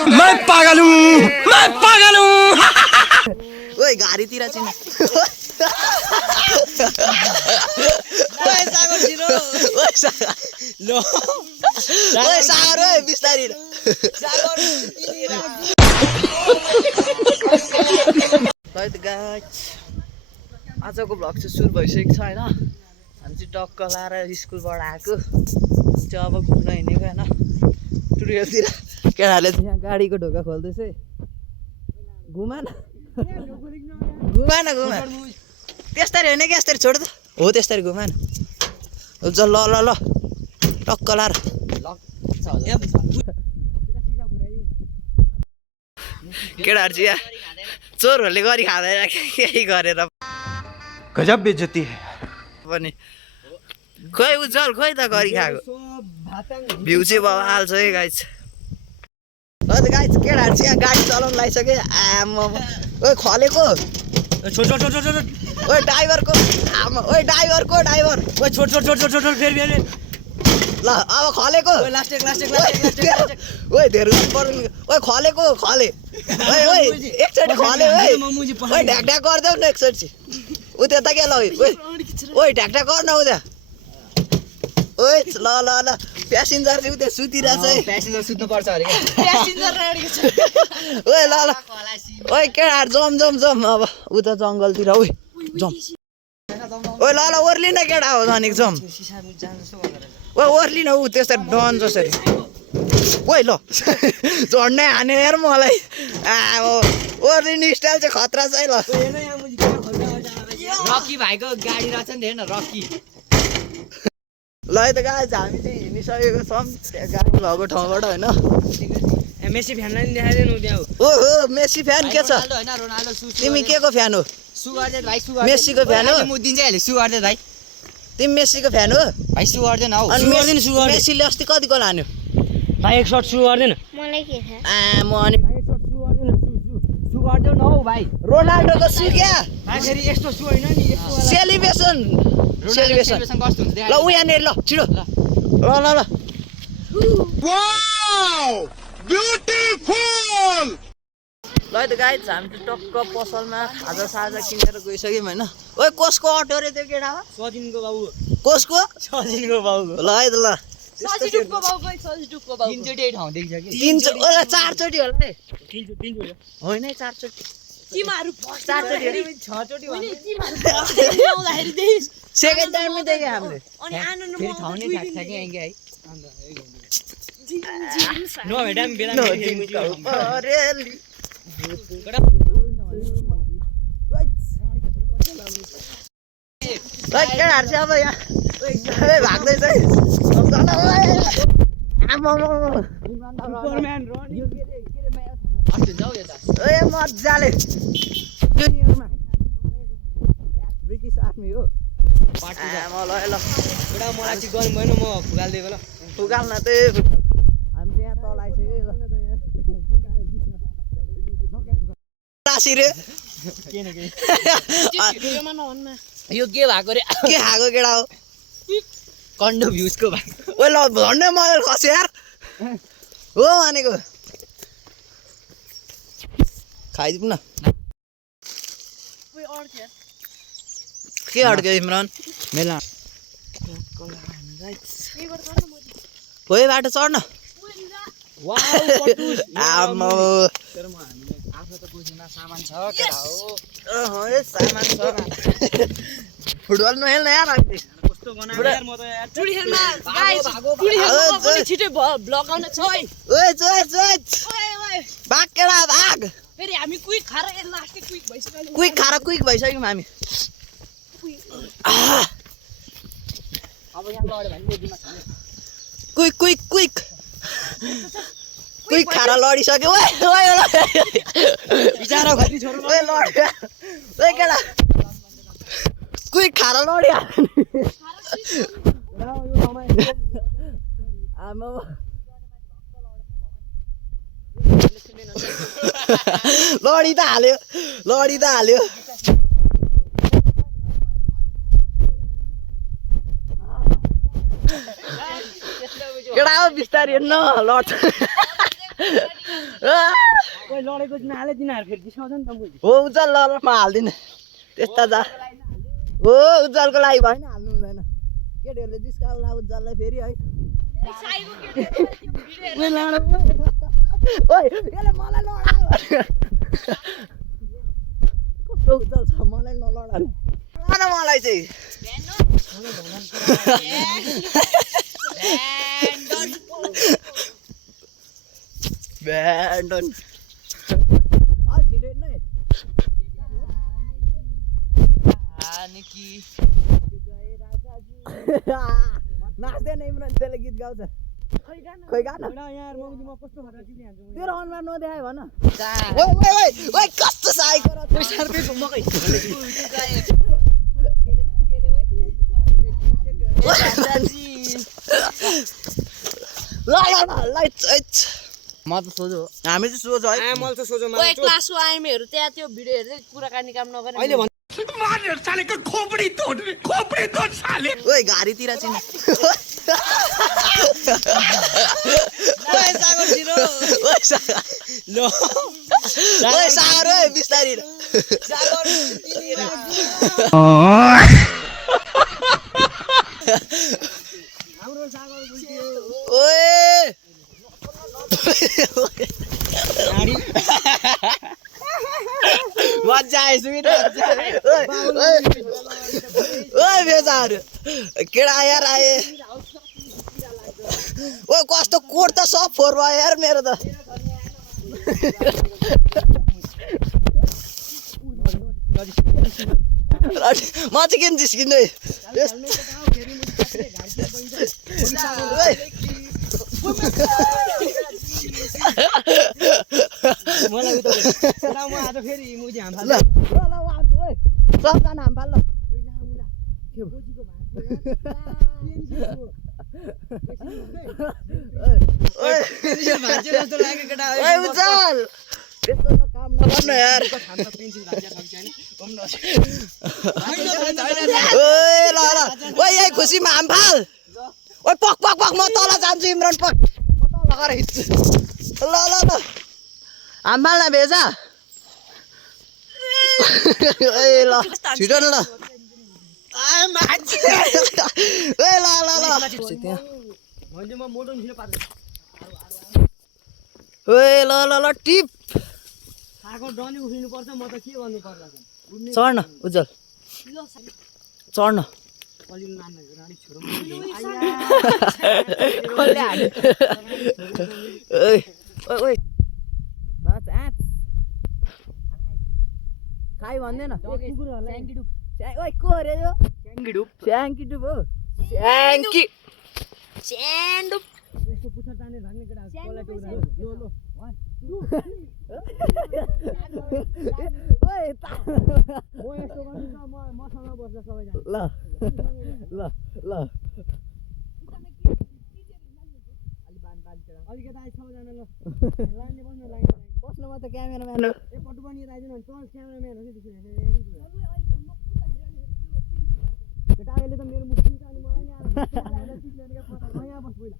मैं पागल हूँ ओए गाडीतिर चाहिँ ओए सागर जिरो ओए सागर लो ओए सागर ओए बिस्तारी सागर ल गाइस आजको भ्लग चाहिँ सुरु भइसकेको छ हैन हामी चाहिँ टक्क लाएर स्कुलबाट आएको चाहिँ अब घुम्न हिँडेको हैन टुरियलतिर केटाहरूले चाहिँ यहाँ गाडीको ढोका खोल्दैछ घुमा न त्यस्तरी होइन कि यस्तरी छोड त हो त्यस्तरी घुमा न ल ल ल ल टक्क लाएर केटाहरू चाहिँ यहाँ चोरहरूले गरी खाँदैन केही गरेर गजब बेइज्जती है पनि खोइ उज्जवल खोइ त गरी खाएको भ्यू चाहिँ बवाल छ है गाइस ल त गाइस केटाहरू चाहिँ यहाँ गाडी चलाउनु लागिसक्यो आमा ओए खलेको ओए ड्राइभरको आमा ओए ड्राइभर ओए छोड फेरि ल अब खलेको ओए धेरै पर्दैन ओए खलेको खले ओए एकचोटि खले ओए ढ्याक गरिदेऊ न एकचोटि उ त्यता के ल ओए ढ्याक गर न उता ओए ल प्यासेन्जर चाहिँ उता सुतिरहेछ है प्यासेन्जर सुत्नु पर्छ अरे ओए ल ओए केटाहरू जम अब उता जङ्गलतिर ओए जम ओए ल ओर्लिन केटा हो भनेको जम ओए ओर्लिन ऊ त्यस्तो डन जसरी ओए ल झड्नै हान्यो यार मलाई ओर्लिने स्टाइल चाहिँ खतरा छ है ल रकी भाइको गाडी रहेछ नि हेर्न रकी ल है त गाइस हामी चाहिँ हिँडिसकेको छौँ गाडी भएको ठाउँबाट होइन मेसी फ्यानलाई नि देखाइदिनु त्यहाँ ओहो मेसी फ्यान के छ होइन रोनाल्डो तिमी के को फ्यान हो सु गर्दै भाइ सु मेसीको फ्यान हो म दिन्छ अहिले सु गर्दै भाइ तिमी मेसीको फ्यान हो भाइ सु गर्दैन हौ अनि मेसीले अस्ति कतिको लान्यो भाइ एक सर्ट सु गर्दैन मलाई के थाहा म अनि सु गर्दैन हौ भाइ रोनाल्डोको सु क्या भाइ फेरि यस्तो सु होइन नि यस्तो सेलिब्रेसन कस्तो हुन्छ ल उ यहाँनिर ल छिटो ल ब्यूटीफुल ल त गाइस हामी चाहिँ टक्क पसलमा खाजा किनेर गइसक्यौँ होइन ओए कसको अटो रे त्यो केटा हो सजिनको बाबु कसको सजिनको बाबु ल है त ल सजिटुकको बाउ तीनचोटि ठाउँ देखिन्छ कि ओला चारचोटि होला है तीनचोटि होइन है चारचोटि तिमीहरु फर्स्ट चारचोटि छचोटि होइन तिमीहरु फर्स्ट आउँदाखेरि देख सेकेन्ड टाइममै देखेँ हामीले अनि आनन्द फेरि ठाउँ नै थाक थाक्यो यहाँ है नो भेटाम बेला रेली केटाहरू चाहिँ अब यहाँ भाग्दैछ है ए मजाले ब्रिटिस आर्मी हो ल एउटा मलाई चाहिँ गर्नु भएन म फुगालिदिएको ल फुगाल्न त हामी चाहिँ यहाँ तल आइसक्यो रे भिडियोमा नभन्नु यो के भएको रे के खाएको केटा हो कन्डो भ्युजको भएको ओ ल झन्डै मलाई खस्यो यार हो भनेको खाइदिउँ न के अड्क्यो इमरान मेला खोइ बाटो चढ्न आम्मा आफ्नो त कोसीमा सामान छ केटा हो सामान छ फुटबल नखेल्न यार अहिले कस्तो बनायो यार म त यार टुडी खेलमा गाइस टुडी खेलमा पनि छिटै ब्लग आउन छ है ओए भाग केटा भाग फेरि हामी क्विक खाएर लास्टै क्विक भइसक्यो क्विक भइसक्यौँ हामी अब यहाँ लड्यो भने दिमाग छैन क्विक खाएर लडिसक्यो बिचारा घरि छोरो ओए लड्यो ओए केटा क्विक खाएर लड्यो आमा लडी त हाल्यो केटा हो बिस्तारै हेर्न लड्छ ओइ लडेको नाले तिनीहरू फेरि जिस्काउँछ नि त मैले हो उज्जवल ल ल म हाल्दिनँ त्यस्ता जा हो उज्जवलको लागि भएन हाल्नु हुँदैन केटीहरूले जिस्काउला उज्जवललाई फेरि है ओइ यसले मलाई लडायो कस्तो उज्जवल छ मलाई नलडानु लड मलाई चाहिँ ब्यान्डन नाच्दैन इमरान त्यसले गीत गाउँछ खोइ गान यार म कस्तो खतरा टिप्ने हान्छु तेरो अनुहार नदेखायो भन ओइ ओइ ओइ ओइ कस्तो साइको र मकै ल ल ल लाइट म त सोझो हामी चाहिँ सोझो है मैले त सोझो ओए क्लासको आइमीहरू त्यहाँ त्यो भिडियो हेर्दै कुराकानी काम नगरे अहिले भन ओइ घारीतिर चाहिँ ओइ सागर ओइ बिस्तारी ओए मजा आयो सुमित ओए बेचार केडा यार आए ओए कस्तो कोट त सब फोर भयो यार मेरो त म चाहिँ किन जिस्किँदै मलाई उता म आज फेरि मुजी हाम ल ल ओए सबजना हाम फाल ल ओए भान्चे जस्तो लाग्यो केटा ओए उज्जवल त्यस्तो काम नगर्नु यार पेन्सिल भान्चे सक्छ नि ओए ल ल ओए यही खुसीमा हाम फाल ओए पक पक पक म तल जान्छु इमरान पक म तल गएर हिँड्छु ल ल ल हाम फाल न भेजा ओए ल छिटो न ल ओए ल ल ल मैले म मोटो मिसिन पार्छु ओए ल ल ल टिप आगो डनी उफ्रिनु पर्छ म त के गर्नु पर्ला चढ्न उज्जवल चढ्न कलिन नान्नु राडी छोरो ओए ओए ओए खाइ भन्दैन ओए को रे यो स्याङ्की डुब हो स्याङ्की च्यान्डुप यस्तो पुच्छर ताने भाग्ने केटा कोला टोरा लो लो 1 2 ओए म यस्तो गर्छु त मसँग बस्छ सबैजना ल ल ल अलिकति आइ सबैजना ल लाइनले बस्नु बस्नुमा त क्यामेराम्यान हो ए पटु पनि आइदिनु भने चल क्यामेराम्यान हो कि त्यसो केटा अहिले त मेरो मुख चिन्छ अनि मलाई नि आएर यहाँ बस पहिला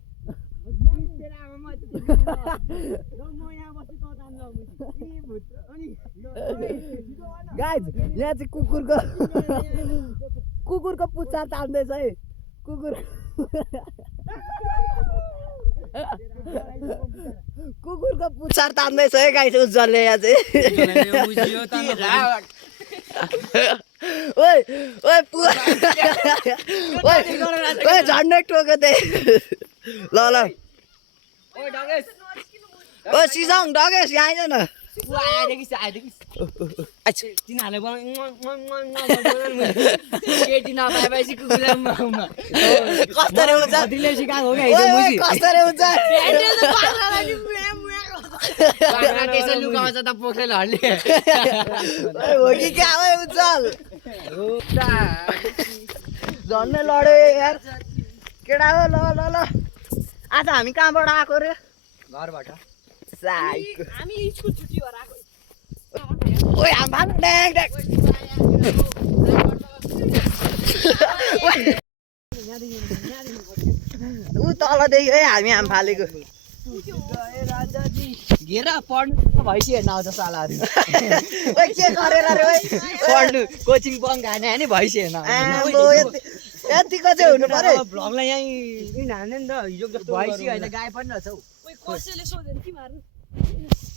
म यहाँ बस्छु त तान्नु अनि गाइज यहाँ चाहिँ कुकुरको पुच्छर तान्दैछ है कुकुरको पुच्छर तान्दैछ है गाइज उज्जवलले यहाँ चाहिँ ओए ओए ओए झन्डै टोके दे ल ल ओए सिजङ डगेस यहाँ आइज न तिनीहरूले केटी नपाएपछि कुकुरलाई कस्तो रे उज्जवल सिकाएको हो कस्तो रे उज्जवल त्यसो लुकाउँछ त पोखरेलहरूले हो कि क्या हो उज्जवल झन्डै लड्यो यार केटा हो ल ल ल आज हामी कहाँबाट आएको रे घरबाट साइको हामी स्कुल छुट्टी भएर आएको ओए हाम ड्याङ ड्याङ ऊ तलदेखि है हामी हाम फालेको घेर पढ्नु भैँसी हेर्न आउँछ सालाहरू ओइ के गरेर रे ओइ पढ्नु कोचिङ बङ्क हाने नि भइसक्यो हेर्न आम्बो यतिको चाहिँ हुनु पर्यो भ्लगलाई यहीँ इन हान्ने नि त हिजो जस्तो भैँसी होइन गाई पनि रहेछ हौ ओइ कसैले सोध्यो नि के मार्नु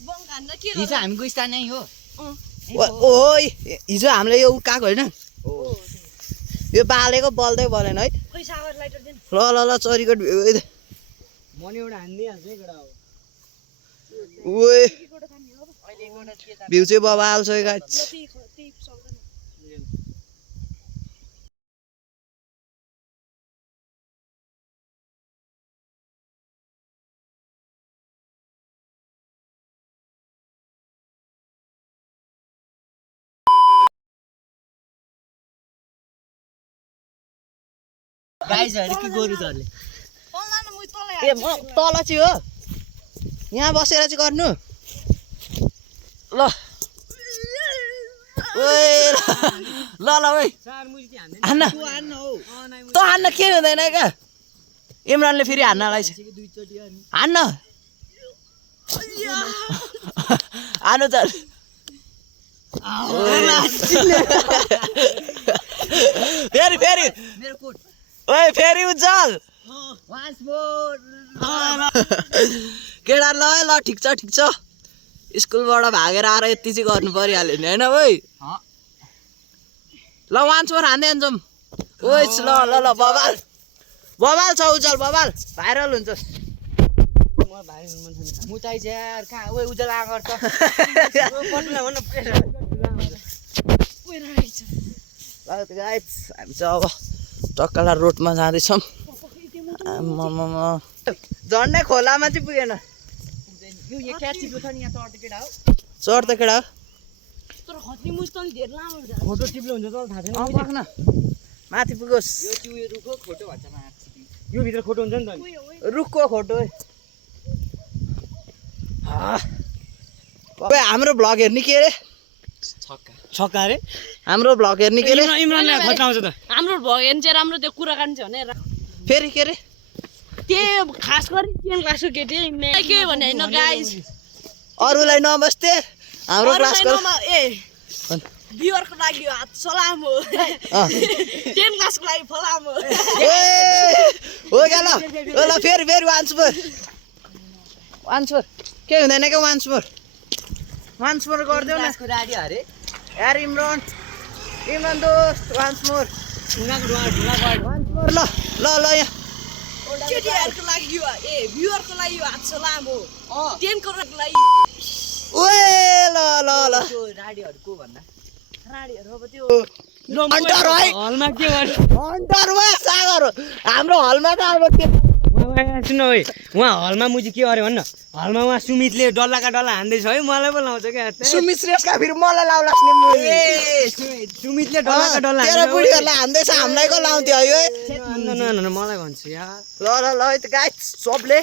बङ्क हान्न के हिजो हामीको स्थान यहीँ हो ओइ हिजो हामीले यो उकाएको होइन यो बालेको बल्दै बलेन है खोइ सावर लाइटर दिनु ल ल ल चरीको मनी एउटा हानिदिइहाल्छ है केटा ओए भ्यू चाहिँ बबाल छ गाइस त्यही सक्दैन गाइजहरू कि गोरु चर्ले ए म तल चाहिँ हो यहाँ बसेर चाहिँ गर्नु ल ओए ल ल ओइ हान्न त हान्न के हुँदैन क्या इमरानले फेरि हान्न लगाइछ हान्न हानु त फेरि फेरि ओए फेरि उज्जवल केटा ल ल ठिक छ स्कुलबाट भागेर आएर यति चाहिँ गर्नु परिहाल्यो नि होइन ओइ ल वान्स मोर हान्दै जाउँ ओइ ल ल ल बबाल छ उज्जवल बबाल भाइरल हुन्छ मुताइ यार कहाँ ओइ उज्जवल आगर त ल गाइस हामी चाहिँ अब टक्कला रोडमा जाँदैछौँ झन्डै खोलामा चाहिँ पुगेन यो क्याची छ नि यहाँ चढ्दै केटा हो चढ त केटा तर खत्नी मुस्तल धेर लामो हुन्छ फोटो टिप्लो हुन्छ त थाहा छैन न माथि पुगोस् यो चाहिँ रुखको फोटो भन्छ यो भित्र फोटो हुन्छ नि त रुखको खोटो हाम्रो भ्लग हेर्ने के अरे छक्का रे हाम्रो भ्लग हेर्ने के अरे इमरानले खतरा आउँछ त हाम्रो भयो भने चाहिँ राम्रो त्यो कुराकानी छ भने फेरि के अरे त्यो खास गरी 10 क्लासको केटी के भने होइन गाइस अरूलाई नबस्ते हाम्रो क्लासको बियरको लागि हात सलाम हो 10 क्लासको लागि फलाम हो हो क्या ल फेरि वान्स मोर के हुँदैन क्या वान्स मोर गरिदेऊ न राडी अरे यार इमरान दोस्त वान्स मोर वान्स मोर ल यहाँ केटीहरूको लागि यो भ्युअरको लागि यो हात सलाम हो 10 करोडको लागि ओए ल राडीहरू को भन्दा राडीहरू अब त्यो हन्टर है हलमा के गर्छ हन्टर वा सागर हो हाम्रो हलमा त अब के सुन है उहाँ हलमा मुजी के अरे भन्न हलमा उहाँ सुमितले डल्लाका डल्ला हान्दैछ है मलाई पो लाउँछ क्या सुमित श्रेष्ठका फेरि मलाई लाउलास् नि सुमितले डल्लाका डल्ला तेरो बुढीहरूलाई हान्दैछ हामीलाई को लाउँथ्यो है न मलाई भन्छु यार ल त गाइस सबले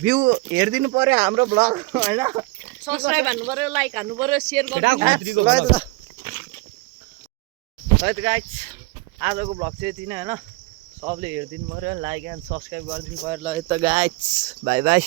भ्यू हेरिदिनु पर्यो हाम्रो ब्लग होइन सब्स्क्राइब हान्नु पर्यो लाइक हान्नु पर्यो सेयर गर्नु ल त गाइस आजको ब्लग चाहिँ यति नै होइन सबले हेरिदिनु पर्यो लाइक एन्ड सब्सक्राइब गरिदिनु पर्यो ल त गाइस बाई